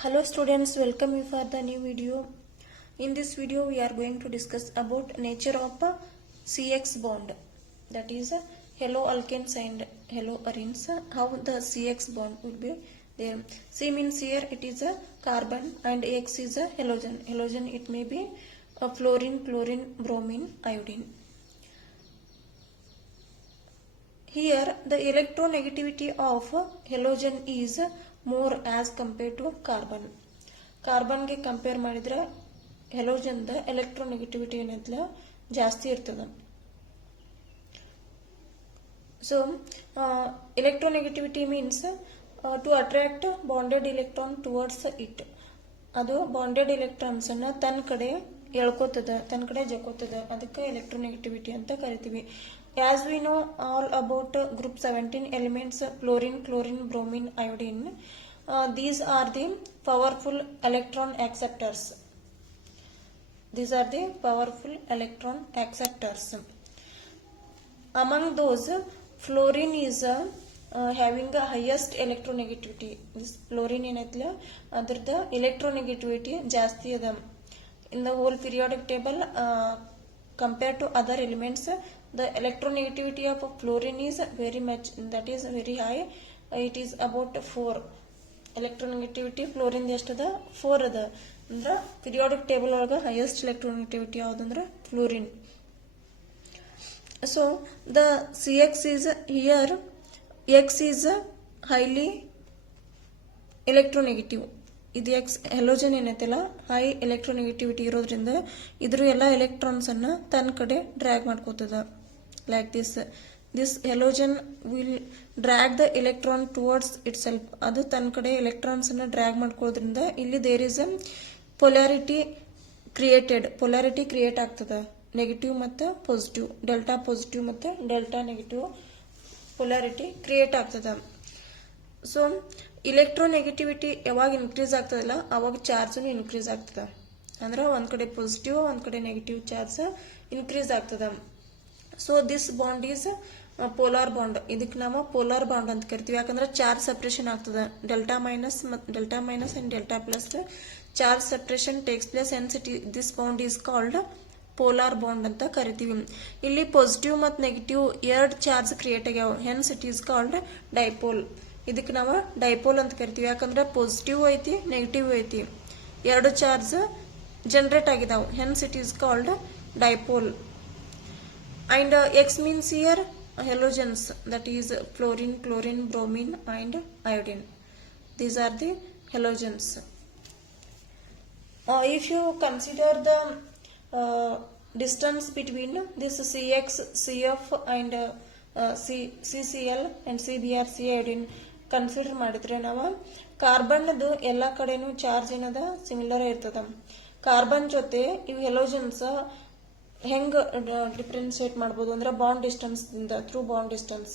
Hello students, welcome you for the new video. In this video we are going to discuss about nature of a CX bond, that is halo alkanes and halo arenes, how the CX bond will be there. C means here it is a carbon and X is a halogen. Halogen it may be a fluorine, chlorine, bromine, iodine. Here the electronegativity of halogen is more as compared to carbon. Carbon ಗೆ compare ಮಾಡಿದ್ರೆ halogen ದ electronegativity ಏನೈತಲ್ಲ ಜಾಸ್ತಿ ಇರ್ತದ. So electronegativity means to attract bonded electron towards it. ಅದು bonded electrons ಅನ್ನ ತನ್ನ ಕಡೆ ಎಳ್ಕೋತದ, ತನ್ನ ಕಡೆ ಜಕೋತದ, ಅದಕ್ಕೆ ಎಲೆಕ್ಟ್ರೋನೆಗೆಟಿವಿಟಿ ಅಂತ ಕರಿತೀವಿ. As we know all about group 17 elements fluorine, chlorine, bromine, iodine, these are the powerful electron acceptors. These are the powerful electron acceptors. Among those, fluorine is having the highest electronegativity. This fluorine ಏನೈತಲ್ಲ ಅದರದ electronegativity ಜಾಸ್ತಿ ಅದ. In the whole periodic table, compared to other elements, the electronegativity of fluorine is very much, that is very high. It is about 4. Electronegativity fluorine ಎಷ್ಟದ 4 ಅದ. ಅಂದ್ರೆ periodic table ಒಳಗ highest electronegativity ಯಾವ್ದಂದ್ರೆ fluorine. So the CX is here, X is highly electronegative. ಇದು X ಹೆಲೋಜನ್ ಏನೈತಲ್ಲ high electronegativity ಇರೋದ್ರಿಂದ ಇದ್ರ ಎಲ್ಲ electrons ಅನ್ನ ತನ್ನ ಕಡೆ ಡ್ರ್ಯಾಗ್ ಮಾಡ್ಕೋತದ. Like this halogen will drag the electron towards itself. ಅದು ತನ್ನ ಕಡೆ ಎಲೆಕ್ಟ್ರಾನ್ಸ್ ಅನ್ನ ಡ್ರ್ಯಾಗ್ ಮಾಡ್ಕೊಳ್ಳೋದ್ರಿಂದ ಇಲ್ಲಿ there is a polarity create ಆಗ್ತದ. ನೆಗೆಟಿವ್ ಮತ್ತು ಪಾಸಿಟಿವ್, ಡೆಲ್ಟಾ ಪಾಸಿಟಿವ್ ಮತ್ತು ಡೆಲ್ಟಾ ನೆಗೆಟಿವ್ ಪೊಲಾರಿಟಿ ಕ್ರಿಯೇಟ್ ಆಗ್ತದ. ಸೊ ಇಲೆಕ್ಟ್ರೋನೆಗೆಟಿವಿಟಿ ಯಾವಾಗ ಇನ್ಕ್ರೀಸ್ ಆಗ್ತದಲ್ಲ ಅವಾಗ ಚಾರ್ಜ್ ಇನ್ಕ್ರೀಸ್ ಆಗ್ತದ. ಅಂದ್ರೆ ಒಂದ್ ಕಡೆ ಪಾಸಿಟಿವ್ ಒಂದ್ ಕಡೆ ನೆಗೆಟಿವ್ ಚಾರ್ಜ್ ಇನ್ಕ್ರೀಸ್ ಆಗ್ತದ. So this bond is polar bond. ಇದಕ್ಕೆ ನಾವು ಪೋಲಾರ್ ಬಾಂಡ್ ಅಂತ ಕರಿತೀವಿ. ಯಾಕಂದ್ರೆ ಚಾರ್ಜ್ ಸೆಪರೇಷನ್ ಆಗ್ತದ. Delta minus and delta plus charge separation takes place. Hence this bond is called polar bond ಅಂತ ಕರಿತೀವಿ. ಇಲ್ಲಿ ಪಾಸಿಟಿವ್ ಮತ್ತು ನೆಗೆಟಿವ್ ಎರಡು ಚಾರ್ಜ್ ಕ್ರಿಯೇಟ್ ಆಗ್ಯಾವ. Hence it is called dipole. ಇದಕ್ಕೆ ನಾವು ಡೈಪೋಲ್ ಅಂತ ಕರಿತೀವಿ. ಯಾಕಂದ್ರೆ ಪಾಸಿಟಿವ್ ಐತಿ ನೆಗೆಟಿವ್ ಐತಿ, ಎರಡು ಚಾರ್ಜ್ ಜನರೇಟ್ ಆಗಿದಾವ. Hence it is called dipole. And X means here halogens, that is fluorine, chlorine, bromine and iodine. These are the halogens. If you consider the distance between this CX, CF and CCl and CBr, iodine consider ಮಾಡಿದ್ರೆ ನಾವು ಕಾರ್ಬನ್ದು ಎಲ್ಲಾ ಕಡೆನೂ charge ಏನದ similar ಇರ್ತದ. Carbon ಜೊತೆ ಇವು ಹೆಲೋಜನ್ಸ್ ಹೆಂಗ್ differentiate ಮಾಡಬಹುದು ಅಂದ್ರೆ ಬಾಂಡ್ ಡಿಸ್ಟೆನ್ಸ್ ದಿಂದ, through bond distance.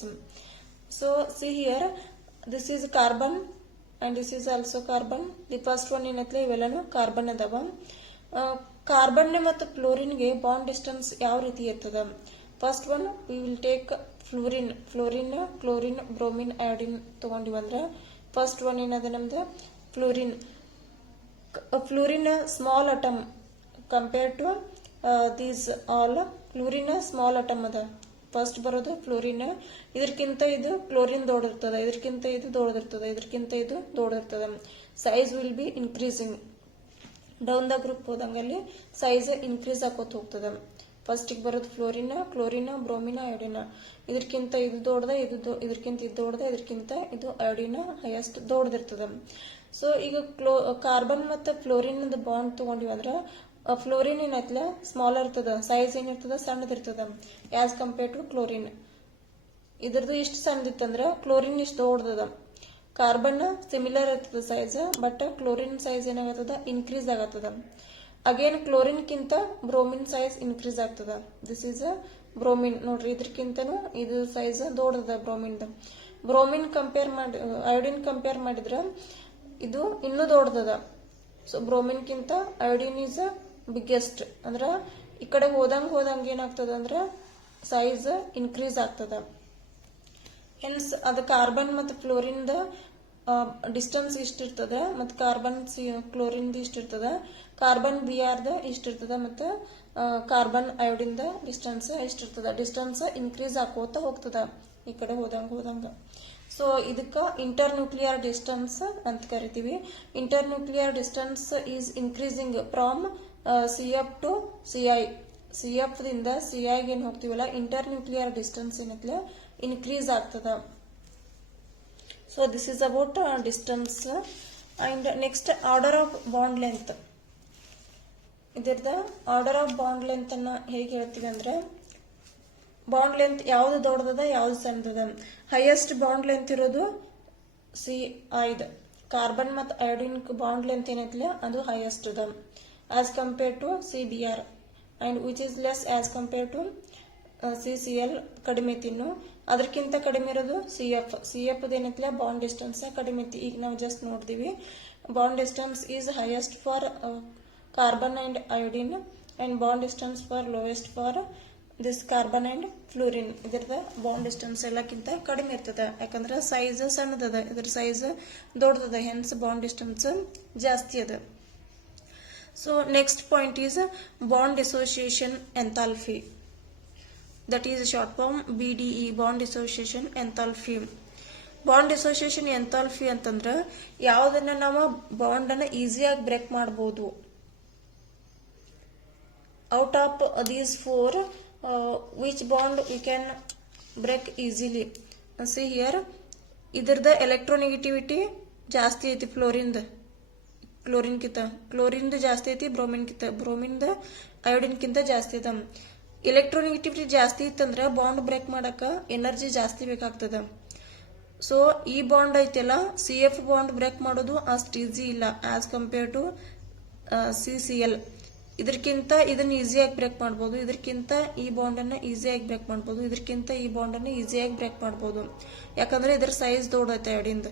So see here this is carbon and this is also carbon. The first one ಏನೈತ್ಲೆ ಇವೆಲ್ಲಾನು ಕಾರ್ಬನ್ ಅದಾವ. ಕಾರ್ಬನ್ ಮತ್ತು ಫ್ಲೋರಿನ್ಗೆ ಬಾಂಡ್ ಡಿಸ್ಟೆನ್ಸ್ ಯಾವ ರೀತಿ ಇರ್ತದ? First one we will take fluorine, chlorine, bromine, iodine ತಗೊಂಡಿವಂದ್ರ ಫಸ್ಟ್ ಒನ್ ಏನದ ನಮ್ದು fluorine. Fluorine small atom compare to these all. Fluorine small atom ಅದ. ಫಸ್ಟ್ ಬರೋದು ಫ್ಲೋರಿನ್. ಇದಕ್ಕಿಂತ ಇದು ಕ್ಲೋರಿನ್ ದೊಡ್ಡದಿರ್ತದ, ಇದಕ್ಕಿಂತ ಇದು ದೊಡ್ಡದಿರ್ತದ, ಇದಕ್ಕಿಂತ ಇದು ದೊಡ್ಡದಿರ್ತದ. Size will be increasing. Down the group ಹೋದಂಗಲ್ಲಿ ಸೈಜ್ ಇನ್ಕ್ರೀಸ್ ಆಕೋತ ಹೋಗ್ತದ. ಫಸ್ಟ್ ಬರೋದು ಫ್ಲೋರಿನ್, ಕ್ಲೋರಿನ್, ಬ್ರೋಮಿನ್, ಅಯೋಡಿನ್. ಇದಕ್ಕಿಂತ ಇದು ದೊಡ್ಡದ, ಇದಕ್ಕಿಂತ ಇದು ದೊಡ್ಡದ, ಇದಕ್ಕಿಂತ ಇದು ಅಯೋಡಿನ್ ಹೈಯೆಸ್ಟ್ ದೊಡ್ಡದಿರ್ತದ. ಸೊ ಈಗ ಕಾರ್ಬನ್ ಮತ್ತು ಫ್ಲೋರಿನ್ ಬಾಂಡ್ ತಗೊಂಡಿವಿ ಅಂದ್ರ ಫ್ಲೋರಿನ್ ಏನೈತಲ್ಲ ಸ್ಮಾಲರ್ ಇರ್ತದ, ಸೈಜ್ ಏನಿರ್ತದ ಸಣ್ಣದಿರ್ತದ ಆಸ್ ಕಂಪೇರ್ ಟು ಕ್ಲೋರಿನ್. ಇದ್ರದ್ದು ಇಷ್ಟು ಸಣ್ಣದಿತ್ತಂದ್ರ ಕ್ಲೋರಿನ್ ಇಷ್ಟು ದೊಡ್ಡದ. ಕಾರ್ಬನ್ ಸಿಮಿಲರ್ ಇರ್ತದ ಸೈಜ್, ಬಟ್ ಕ್ಲೋರಿನ್ ಸೈಜ್ ಏನಾಗತ್ತದ ಇನ್ಕ್ರೀಸ್ ಆಗತ್ತದ. ಅಗೇನ್ ಕ್ಲೋರಿನ್ ಕಿಂತ ಬ್ರೋಮಿನ್ ಸೈಜ್ ಇನ್ಕ್ರೀಸ್ ಆಗ್ತದ. This is bromine. ನೋಡ್ರಿ ಇದಕ್ಕಿಂತನೂ ಇದು ಸೈಜ್ ದೊಡ್ಡದ ಬ್ರೋಮಿನ್. ಬ್ರೋಮಿನ್ ಕಂಪೇರ್ ಮಾಡಿ ಅಯೋಡಿನ್ ಕಂಪೇರ್ ಮಾಡಿದ್ರ ಇದು ಇನ್ನೂ ದೊಡ್ಡದ. ಸೊ ಬ್ರೋಮಿನ್ ಕಿಂತ ಅಯೋಡಿನ್ ಈಸ್ ಬಿಗ್ಗೆಸ್ಟ್. ಅಂದ್ರ ಈ ಕಡೆ ಹೋದಂಗ ಏನಾಗ್ತದ ಅಂದ್ರ ಸೈಜ್ ಇನ್ಕ್ರೀಸ್ ಆಗ್ತದ. ಹೆನ್ಸ್ ಅದು ಕಾರ್ಬನ್ ಮತ್ತು ಫ್ಲೋರಿನ್ ಡಿಸ್ಟೆನ್ಸ್ ಇಷ್ಟಿರ್ತದ ಮತ್ತು ಕಾರ್ಬನ್ ಕ್ಲೋರಿನ್ ಇಷ್ಟಿರ್ತದ, ಕಾರ್ಬನ್ BR ಇಷ್ಟಿರ್ತದ ಮತ್ತು ಕಾರ್ಬನ್ ಅಯೋಡಿನ್ ಡಿಸ್ಟೆನ್ಸ್ ಇಷ್ಟಿರ್ತದ. ಡಿಸ್ಟೆನ್ಸ್ ಇನ್ಕ್ರೀಸ್ ಆಕೋತ ಹೋಗ್ತದ ಈ ಕಡೆ ಹೋದಂಗ. ಸೊ ಇದಕ್ಕ ಇಂಟರ್ ನ್ಯೂಕ್ಲಿಯರ್ ಡಿಸ್ಟೆನ್ಸ್ ಅಂತ ಕರಿತೀವಿ. Internuclear distance is increasing from CF to CI. CF ದಿಂದ CI ಗೆ ಏನ್ ಹೋಗ್ತೀವಲ್ಲ, ಇಂಟರ್ ನ್ಯೂಕ್ಲಿಯರ್ ಡಿಸ್ಟೆನ್ಸ್ ಏನೈತ್ಲ ಇನ್ಕ್ರೀಸ್ ಆಗ್ತದ. So this is about distance. And next, order of bond length. ಇದರದ ಆರ್ಡರ್ ಆಫ್ ಬಾಂಡ್ ಲೆಂತ್ ಅನ್ನ ಹೇಗೆ ಹೇಳ್ತೀವಿ ಅಂದ್ರೆ, ಬಾಂಡ್ ಲೆಂತ್ ಯಾವ್ದು ದೊಡ್ಡದ ಯಾವ್ದು ಸಣ್ಣದ. ಹೈಯೆಸ್ಟ್ ಬಾಂಡ್ ಲೆಂತ್ ಇರೋದು CI. ಕಾರ್ಬನ್ ಮತ್ತು ಅಯೋಡಿನ್ ಬಾಂಡ್ ಲೆಂತ್ ಏನೈತಿಲ್ಲ ಅದು ಹೈಯೆಸ್ಟ್ ಅದ as compare to CBr, and which is less as compare to CCl. ಕಡಿಮೆ ತಿನ್ನು. ಅದಕ್ಕಿಂತ ಕಡಿಮೆ ಇರೋದು CF ಏನೈತಿಲ್ಲ ಬಾಂಡ್ ಡಿಸ್ಟೆನ್ಸ್ ಕಡಿಮೆ ಐತಿ. ಈಗ ನಾವು ಜಸ್ಟ್ ನೋಡ್ತೀವಿ, bond distance is highest for carbon and iodine and bond distance for lowest for this carbon and fluorine. ಇದರದ ಬಾಂಡ್ ಡಿಸ್ಟೆನ್ಸ್ ಎಲ್ಲಕ್ಕಿಂತ ಕಡಿಮೆ ಇರ್ತದ, ಯಾಕಂದ್ರೆ ಸೈಜ್ ಸಣ್ಣದದ, ಇದ್ರ ಸೈಜ್ ದೊಡ್ಡದ, ಹೆನ್ಸ್ ಬಾಂಡ್ ಡಿಸ್ಟೆನ್ಸ್ ಜಾಸ್ತಿ ಅದ. So next point is bond dissociation enthalpy. That is short form BDE, bond dissociation enthalpy. Bond dissociation enthalpy ಅಂತಂದ್ರೆ ಯಾವುದನ್ನ ನಾವು ಬಾಂಡ್ ಅನ್ನ ಈಸಿಯಾಗಿ ಬ್ರೇಕ್ ಮಾಡಬಹುದು. Out of these 4 which bond we can break easily. See here, ಇದರದ electronegativity ಜಾಸ್ತಿ ಐತಿ chlorine ಜಾಸ್ತಿ ಐತಿ, ಬ್ರೋಮಿನ್ ಅಯೋಡಿನ್ಕಿಂತ ಜಾಸ್ತಿ ಅದ. ಎಲೆಕ್ಟ್ರೋನೆಗೆಟಿವಿಟಿ ಜಾಸ್ತಿ ಇತ್ತಂದ್ರೆ ಬಾಂಡ್ ಬ್ರೇಕ್ ಮಾಡಕ ಎನರ್ಜಿ ಜಾಸ್ತಿ ಬೇಕಾಗ್ತದ. ಸೊ ಈ ಬಾಂಡ್ ಐತೆಲ್ಲ CF ಬಾಂಡ್ ಬ್ರೇಕ್ ಮಾಡೋದು ಅಷ್ಟು ಈಸಿ ಇಲ್ಲ ಆಸ್ ಕಂಪೇರ್ ಟು CCl. ಇದಕ್ಕಿಂತ ಇದನ್ನ ಈಸಿಯಾಗಿ ಬ್ರೇಕ್ ಮಾಡಬಹುದು, ಇದಕ್ಕಿಂತ ಈ ಬಾಂಡ್ ಅನ್ನ ಈಸಿಯಾಗಿ ಬ್ರೇಕ್ ಮಾಡಬಹುದು, ಇದಕ್ಕಿಂತ ಈ ಬಾಂಡ್ ಅನ್ನ ಈಸಿಯಾಗಿ ಬ್ರೇಕ್ ಮಾಡಬಹುದು, ಯಾಕಂದ್ರೆ ಇದರ ಸೈಜ್ ದೊಡ್ಡೈತೆ ಅಯೋಡಿನ್.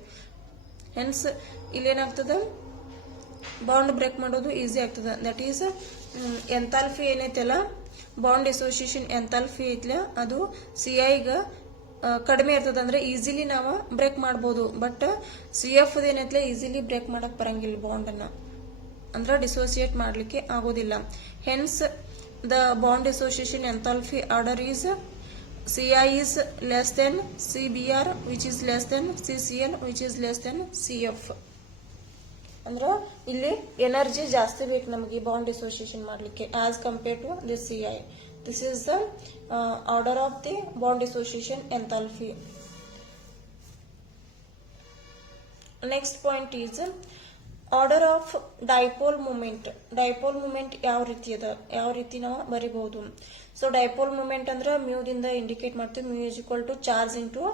ಹೆನ್ಸ್ ಇಲ್ಲೇನಾಗ್ತದ, ಬಾಂಡ್ ಬ್ರೇಕ್ ಮಾಡೋದು ಈಸಿ ಆಗ್ತದ. ದಟ್ ಈಸ್ ಎಂಥಾಲ್ಪಿ ಏನೈತಲ್ಲ, ಬಾಂಡ್ ಡಿಸೋಸಿಯೇಷನ್ ಎಂಥಾಲ್ಪಿ ಐತ್ಲ ಅದು CI ಗ ಕಡಿಮೆ ಇರ್ತದ, ಅಂದ್ರೆ ಈಸಿಲಿ ನಾವು ಬ್ರೇಕ್ ಮಾಡಬಹುದು. ಬಟ್ CF ಏನೈತ್ಲ ಈಸಿಲಿ ಬ್ರೇಕ್ ಮಾಡಕ್ ಬರಂಗಿಲ್ಲ, ಬಾಂಡ್ ಅನ್ನ ಅಂದ್ರೆ ಡಿಸೋಸಿಯೇಟ್ ಮಾಡ್ಲಿಕ್ಕೆ ಆಗೋದಿಲ್ಲ. Hence the bond dissociation enthalpy order is CI is less than CBr, which is less than CCl, which is less than CF. ಅಂದ್ರೆ ಇಲ್ಲಿ ಎನರ್ಜಿ ಜಾಸ್ತಿ ಬೇಕು ನಮಗೆ ಬಾಂಡ್ ಡಿಸೋಸಿಯೇಷನ್ ಮಾಡ್ಲಿಕ್ಕೆ as compare to this CI. This is the order of the bond dissociation enthalpy. Next point is order of dipole moment. Dipole moment ಯಾವ ರೀತಿ ನಾವು ಬರಿಬಹುದು. ಸೊ ಡೈಪೋಲ್ ಮೂಮೆಂಟ್ ಅಂದ್ರೆ ಮ್ಯೂದಿಂದ ಇಂಡಿಕೇಟ್ ಮಾಡ್ತೀವಿ. Mu is equal to charge into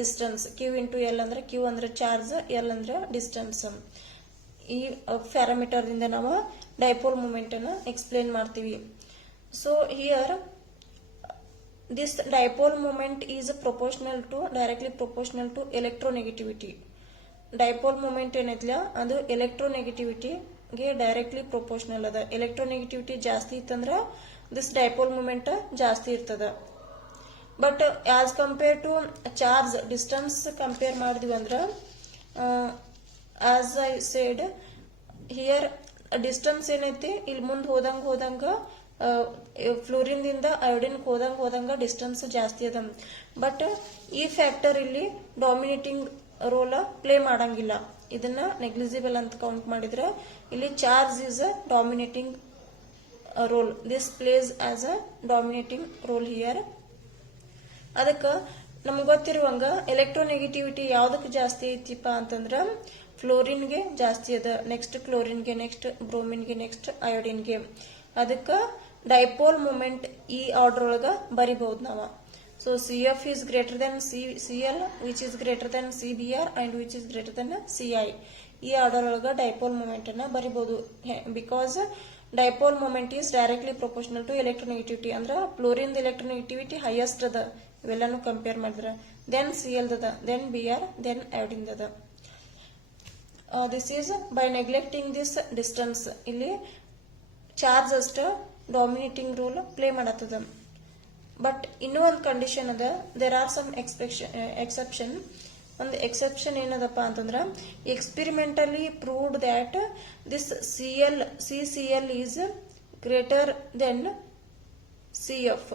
distance. Q into L ಅಂದ್ರೆ Q ಅಂದ್ರೆ charge, L ಅಂದ್ರೆ ಡಿಸ್ಟೆನ್ಸ್. ಈ ಪ್ಯಾರಾಮೀಟರ್ ದಿಂದ ನಾವು ಡೈಪೋಲ್ ಮೂಮೆಂಟ್ ಅನ್ನ ಎಕ್ಸ್ಪ್ಲೇನ್ ಮಾಡ್ತೀವಿ. So here this dipole moment is directly proportional to electronegativity. Dipole moment ಏನೈತಿಲ್ಲ ಅದು ಎಲೆಕ್ಟ್ರೋನೆಗೆಟಿವಿಟಿಗೆ ಡೈರೆಕ್ಟ್ಲಿ ಪ್ರೊಪೋರ್ಷನಲ್ ಅದ. ಎಲೆಕ್ಟ್ರೋನೆಗೆಟಿವಿಟಿ ಜಾಸ್ತಿ ಇತ್ತಂದ್ರ ದಿಸ್ ಡೈಪೋಲ್ ಮೂಮೆಂಟ್ ಜಾಸ್ತಿ ಇರ್ತದ. But as compare to charge distance compare ಮಾಡಿದ್ವಿ ಅಂದ್ರ as I said here distance ಏನೈತಿ ಇಲ್ಲಿ ಮುಂದೆ ಹೋದಂಗ ಫ್ಲೋರಿನ್ ದಿಂದ ಅಯೋಡಿನ್ ಹೋದಂಗ ಡಿಸ್ಟೆನ್ಸ್ ಜಾಸ್ತಿ ಅದ. ಬಟ್ ಈ ಫ್ಯಾಕ್ಟರ್ ಇಲ್ಲಿ ಡಾಮಿನೇಟಿಂಗ್ ರೋಲ್ ಪ್ಲೇ ಮಾಡಂಗಿಲ್ಲ, ಇದನ್ನ ನೆಗ್ಲಿಜಿಬಲ್ ಅಂತ ಕೌಂಟ್ ಮಾಡಿದ್ರೆ ಇಲ್ಲಿ charge is a dominating role. This plays as a dominating role here. ಅದಕ್ಕೆ ನಮ್ಗೆ ಗೊತ್ತಿರುವಂಗ ಎಲೆಕ್ಟ್ರೋನೆಗೆಟಿವಿಟಿ ಯಾವ್ದಕ್ಕೆ ಜಾಸ್ತಿ ಐತಿಪ್ಪ ಅಂತಂದ್ರ ಫ್ಲೋರಿನ್ಗೆ ಜಾಸ್ತಿ ಅದ, ನೆಕ್ಸ್ಟ್ ಕ್ಲೋರಿನ್ಗೆ, ನೆಕ್ಸ್ಟ್ ಬ್ರೋಮಿನ್ಗೆ, ನೆಕ್ಸ್ಟ್ ಅಯೋಡಿನ್ಗೆ. ಅದಕ್ಕೆ ಡೈಪೋಲ್ ಮೂಮೆಂಟ್ ಈ ಆರ್ಡರ್ ಒಳಗ ಬರಿಬಹುದು ನಾವು. So CF is greater than CL, which is greater than CBr and which is greater than CI. ಈ ಆರ್ಡರ್ ಒಳಗ ಡೈಪೋಲ್ ಮೂಮೆಂಟ್ ಅನ್ನ ಬರಿಬಹುದು. Because dipole moment is directly proportional to electronegativity. ಅಂದ್ರೆ fluorine electronegativity highest ಅದ ಇವೆಲ್ಲಾನು compare ಮಾಡಿದ್ರೆ. Then CL ಅದ, then Br, then iodine ಅದ. This is by neglecting this distance. ಇಲ್ಲಿ ಚಾರ್ಜ್ ಅಷ್ಟ ಡಾಮಿನೇಟಿಂಗ್ ರೋಲ್ ಪ್ಲೇ ಮಾಡತ್ತದ. ಬಟ್ ಇನ್ನೂ ಒಂದು ಕಂಡೀಷನ್ ಅದ, ದೇರ್ ಆರ್ ಸಮ್ ಎಕ್ಸೆಪ್ಷನ್. ಒಂದು ಎಕ್ಸೆಪ್ಷನ್ ಏನದಪ್ಪ ಅಂತಂದ್ರ experimentally proved that this CCl is greater than CF.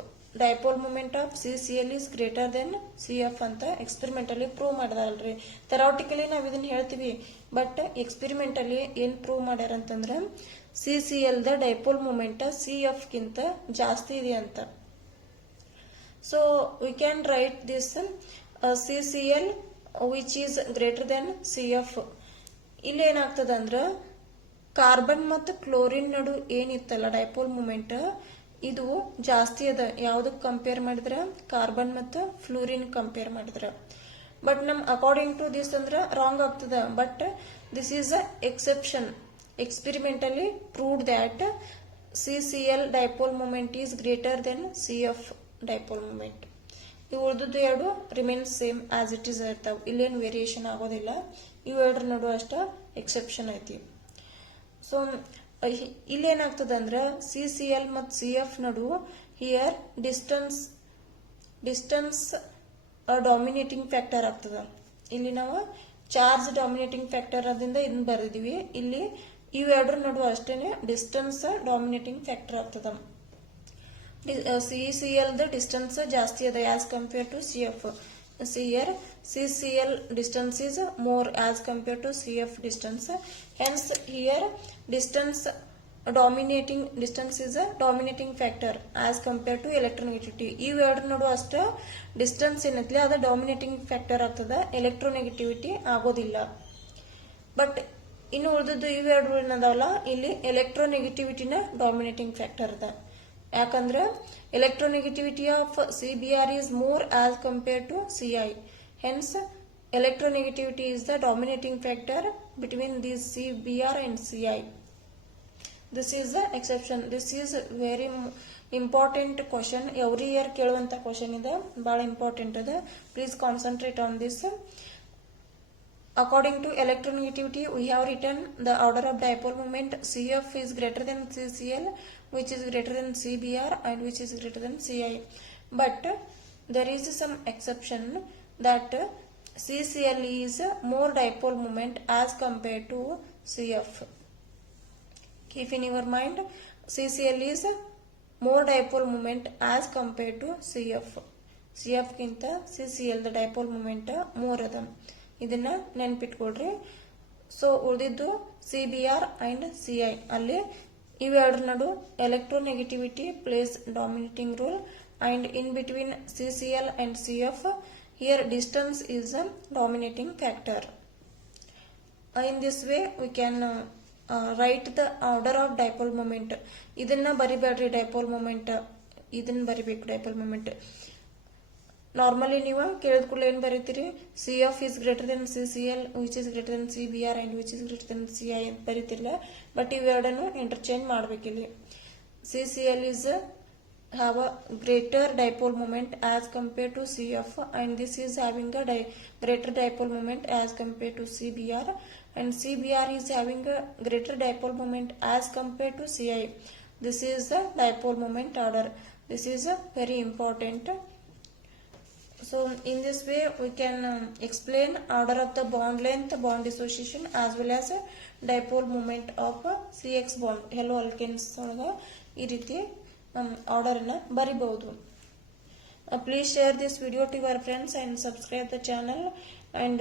Dipole moment of CCl is greater than CF ಅಂತ ಎಕ್ಸ್ಪೆರಿಮೆಂಟಲಿ ಪ್ರೂವ್ ಮಾಡಿದಾರಲ್ರಿ. ಥೆರಾಟಿಕಲಿ ನಾವ್ ಇದನ್ನ ಹೇಳ್ತೀವಿ, ಬಟ್ ಎಕ್ಸ್ಪೆರಿಮೆಂಟಲಿ ಏನ್ ಪ್ರೂವ್ ಮಾಡ್ಯಾರ ಅಂತಂದ್ರ CCl ದ ಡೈಪೋಲ್ ಮೂಮೆಂಟ್ CF ಗಿಂತ ಜಾಸ್ತಿ ಇದೆ ಅಂತ. So we can write this CCl which is greater than CF. ಇಲ್ಲಿ ಏನಾಗ್ತದ ಅಂದ್ರ ಕಾರ್ಬನ್ ಮತ್ತು ಕ್ಲೋರಿನ್ ನಡು ಏನಿತ್ತಲ್ಲ ಡೈಪೋಲ್ ಮೂಮೆಂಟ್ ಇದು ಜಾಸ್ತಿ ಅದ. ಯಾವ್ದಕ್ ಕಂಪೇರ್ ಮಾಡಿದ್ರ ಕಾರ್ಬನ್ ಮತ್ತು ಫ್ಲೂರಿನ್ ಕಂಪೇರ್ ಮಾಡಿದ್ರ. ಬಟ್ ನಮ್ ಅಕಾರ್ಡಿಂಗ್ ಟು ದಿಸ್ ಅಂದ್ರ ರಾಂಗ್ ಆಗ್ತದ. But this is a exception. Experimentally proved that CCl dipole moment is greater than CF dipole moment. ಇವು ಉಳಿದದ್ದು ಎರಡು remains same as it is ಇರ್ತಾವ. ಇಲ್ಲೇನು ವೇರಿಯೇಷನ್ ಆಗೋದಿಲ್ಲ. ಇವೆರಡರ ನಡು ಅಷ್ಟ ಎಕ್ಸೆಪ್ಷನ್ ಐತಿ. ಸೊ ಇಲ್ಲೇನಾಗ್ತದ ಅಂದ್ರ CCl ಮತ್ತು CF ನಡು ಹಿಯರ್ ಡಿಸ್ಟನ್ಸ್ ಡಾಮಿನೇಟಿಂಗ್ ಫ್ಯಾಕ್ಟರ್ ಆಗ್ತದ. ಇಲ್ಲಿ ನಾವು ಚಾರ್ಜ್ ಡಾಮಿನೇಟಿಂಗ್ ಫ್ಯಾಕ್ಟರ್ ಅದರಿಂದ ಇದನ್ನ ಬರೆದಿದೀವಿ. ಇಲ್ಲಿ ಇವೆರಡರ ನಡು ಅಷ್ಟೇನೆ ಡಿಸ್ಟನ್ಸ್ ಡಾಮಿನೇಟಿಂಗ್ ಫ್ಯಾಕ್ಟರ್ ಆಗ್ತದ. CCl ದ ಡಿಸ್ಟನ್ಸ್ ಜಾಸ್ತಿ ಅದ as compare to CF. Here CCl distance is more as compared to CF distance. Hence here distance is a dominating factor as compared to electronegativity. ಇವೆರಡರ ನಡು ಅಷ್ಟ ಡಿಸ್ಟನ್ಸ್ ಏನೈತ್ಲಿ ಅದ dominating factor ಆಗ್ತದ, electronegativity ಆಗೋದಿಲ್ಲ. But ಇನ್ನು ಉಳಿದದ್ದು ಇವೆರಡು ಏನದಾವಲ್ಲ ಇಲ್ಲಿ ಎಲೆಕ್ಟ್ರೋನೆಗೆಟಿವಿಟಿನ ಡಾಮಿನೇಟಿಂಗ್ ಫ್ಯಾಕ್ಟರ್ ಅದ. ಯಾಕಂದ್ರೆ electronegativity of CBr is more as compared to Ci. Hence electronegativity is the dominating factor between these CBr and Ci. This is the exception. This is very important question. Every year ಕೇಳುವಂತ question ಇದೆ, ಬಹಳ important ಅದ. Please concentrate on this. According to electronegativity, we have written the order of dipole moment. CF is greater than CCl, which is greater than CBr, and which is greater than Ci. But there is some exception that CCl is more dipole moment as compared to CF. Keep in your mind, CCl is more dipole moment as compared to CF. CF ಗಿಂತ CCl ದ dipole moment more ಅದ. ಇದನ್ನ ನೆನ್ಪಿಟ್ಕೊಳ್ರಿ. So ಉಳಿದಿದ್ದು CBr and Ci. ಅಲ್ಲಿ ಇವೆರಡರ ನಡು electronegativity plays dominating role, and in between CCl and CF here distance is a dominating factor. In this way we can write the order of dipole moment. ಇದನ್ನ ಬರಿಬೇಡ್ರಿ dipole moment, ಇದನ್ನ ಬರಿಬೇಕು dipole moment. Normally ನೀವು ಕೇಳಿದ ಕೂಡಲೇ ಏನ್ ಬರೀತೀರಿ, CF is greater than CCl, which is greater than CBr, and which is greater than Ci ಅಂತ ಬರೀತಿರ್ಲ. But ಇವೆರಡನ್ನು interchange ಮಾಡ್ಬೇಕಿಲ್ಲಿ. CCl is have a greater dipole moment as compared to CF, and this is having a greater dipole moment as compared to CBr, and CBr is having a greater dipole moment as compared to Ci. This is the dipole moment order. This is very important. So in this way we can explain order of the bond length, bond dissociation, as well as dipole moment of CX bond. Hello alkanes ಒಳಗ ಈ ರೀತಿ order ಅನ್ನ ಬರಿಬಹುದು. Please share this video to your friends and subscribe the channel, and